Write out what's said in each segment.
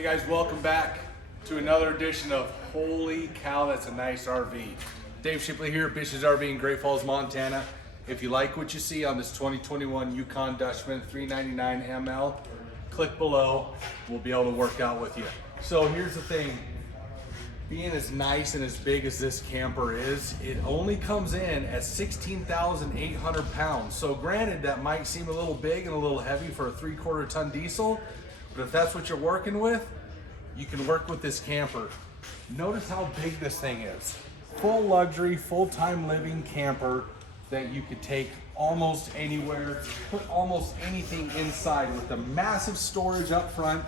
Hey guys, welcome back to another edition of Holy Cow, That's a Nice RV. Dave Shipley here at BISH'S RV in Great Falls, Montana. If you like what you see on this 2021 Yukon Dutchmen 399 ML, click below. We'll be able to work out with you. So here's the thing. Being as nice and as big as this camper is, it only comes in at 16,800 pounds. So granted, that might seem a little big and a little heavy for a 3/4 ton diesel, but if that's what you're working with, you can work with this camper. Notice how big this thing is. Full luxury, full-time living camper that you could take almost anywhere, put almost anything inside with the massive storage up front,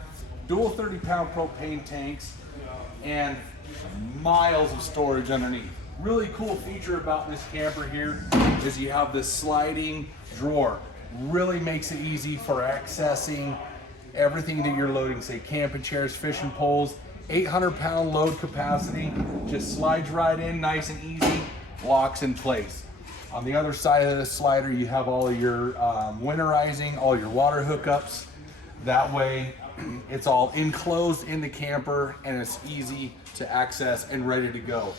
dual 30-pound propane tanks, and miles of storage underneath. Really cool feature about this camper here is you have this sliding drawer. Really makes it easy for accessing everything that you're loading, say camping chairs, fishing poles. 800-pound load capacity, just slides right in nice and easy, locks in place. On the other side of the slider, you have all of your winterizing, all your water hookups. That way, it's all enclosed in the camper and it's easy to access and ready to go.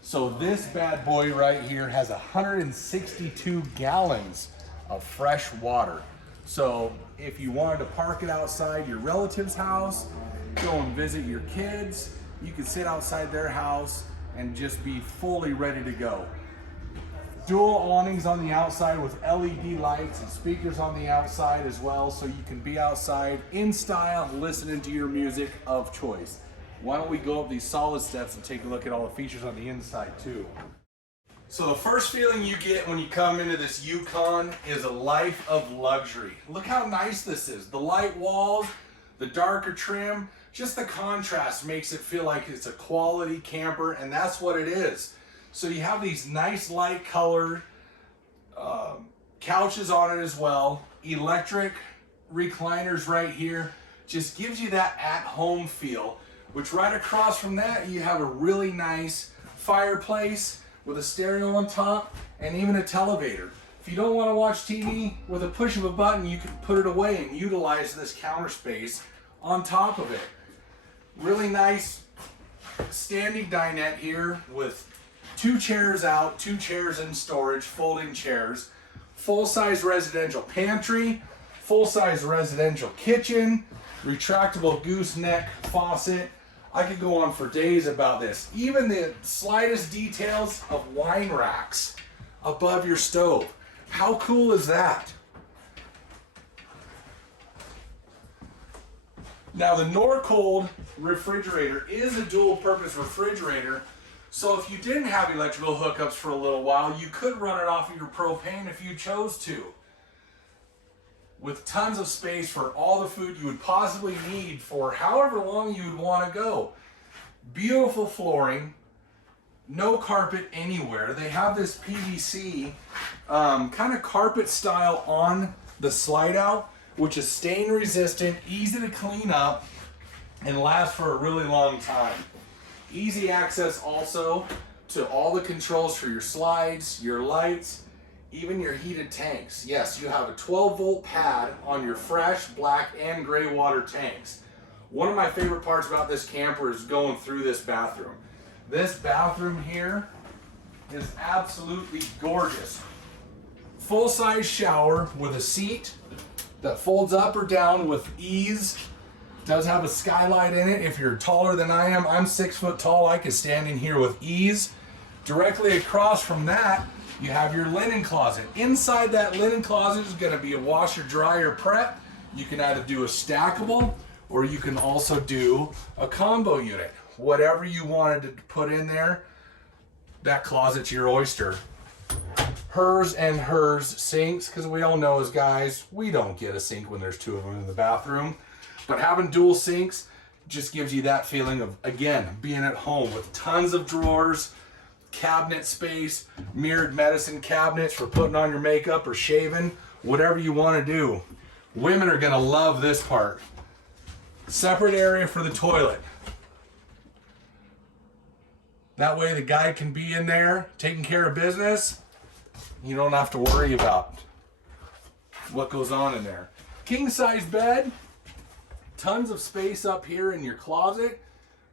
So this bad boy right here has 162 gallons of fresh water. So if you wanted to park it outside your relative's house, go and visit your kids, you can sit outside their house and just be fully ready to go. Dual awnings on the outside with LED lights and speakers on the outside as well, so you can be outside in style listening to your music of choice. Why don't we go up these solid steps and take a look at all the features on the inside too. So the first feeling you get when you come into this Yukon is a life of luxury. Look how nice this is. The light walls, the darker trim, just the contrast makes it feel like it's a quality camper, and that's what it is. So you have these nice light colored couches on it as well. Electric recliners right here. Just gives you that at-home feel, which right across from that, you have a really nice fireplace with a stereo on top and even a television. If you don't want to watch TV, with a push of a button, you can put it away and utilize this counter space on top of it. Really nice standing dinette here with 2 chairs out, 2 chairs in storage, folding chairs, full-size residential pantry, full-size residential kitchen, retractable gooseneck faucet. I could go on for days about this. Even the slightest details of wine racks above your stove. How cool is that? Now the Norcold refrigerator is a dual purpose refrigerator, so if you didn't have electrical hookups for a little while, you could run it off of your propane if you chose to. With tons of space for all the food you would possibly need for however long you would want to go. Beautiful flooring, no carpet anywhere. They have this PVC kind of carpet style on the slide out, which is stain resistant, easy to clean up, and lasts for a really long time. Easy access also to all the controls for your slides, your lights, even your heated tanks. Yes, you have a 12-volt pad on your fresh, black, and gray water tanks. One of my favorite parts about this camper is going through this bathroom. This bathroom here is absolutely gorgeous. Full-size shower with a seat that folds up or down with ease. Does have a skylight in it. If you're taller than I am, I'm 6 foot tall, I can stand in here with ease. Directly across from that, you have your linen closet. Inside that linen closet is going to be a washer dryer prep. You can either do a stackable or you can also do a combo unit. Whatever you wanted to put in there, that closet's your oyster. Hers and hers sinks, because we all know as guys, we don't get a sink when there's 2 of them in the bathroom. But having dual sinks just gives you that feeling of, again, being at home with tons of drawers, cabinet space, mirrored medicine cabinets for putting on your makeup or shaving, whatever you want to do. Women are going to love this part. Separate area for the toilet. That way the guy can be in there taking care of business. You don't have to worry about what goes on in there. King size bed, Tons of space up here in your closet,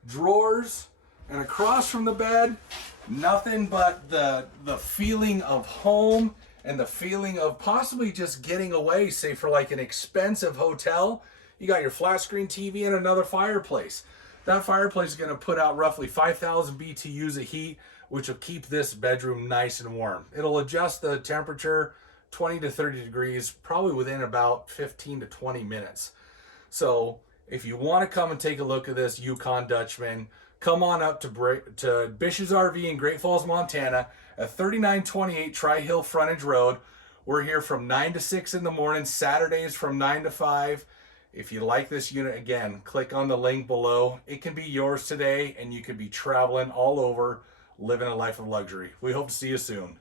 drawers, and across from the bed, nothing but the feeling of home and the feeling of possibly just getting away, say for like an expensive hotel. You got your flat screen TV and another fireplace. That fireplace is going to put out roughly 5,000 BTUs of heat, which will keep this bedroom nice and warm. It'll adjust the temperature 20 to 30 degrees, probably within about 15 to 20 minutes. So if you want to come and take a look at this Yukon Dutchman, come on up to BISH'S RV in Great Falls, Montana at 3928 Tri-Hill Frontage Road. We're here from 9 to 6 in the morning, Saturdays from 9 to 5. If you like this unit, again, click on the link below. It can be yours today, and you can be traveling all over, living a life of luxury. We hope to see you soon.